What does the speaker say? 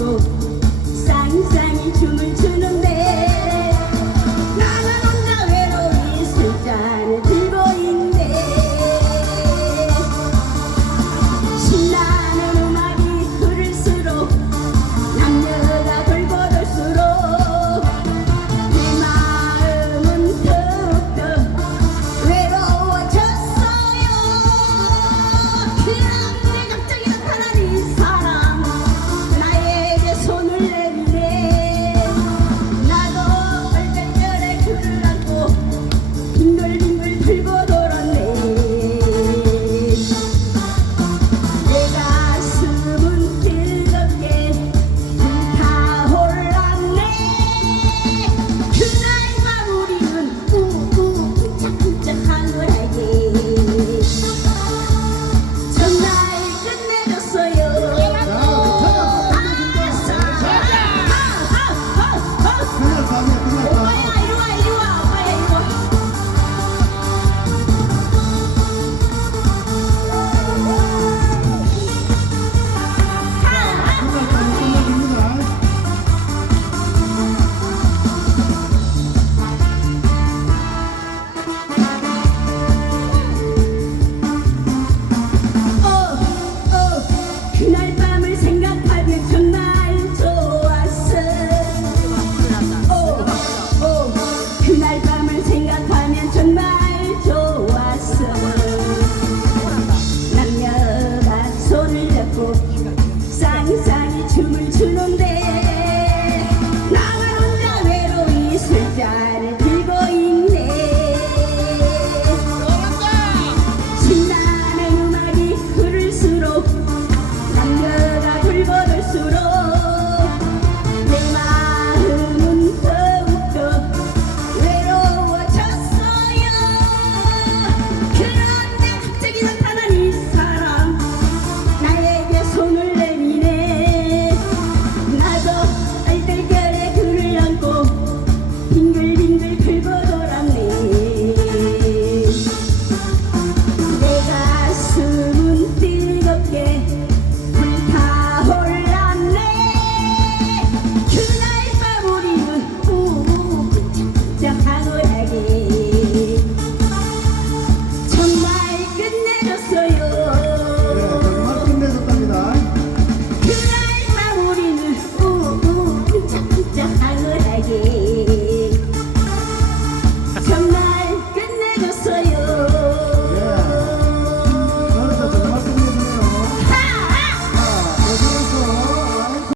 todo.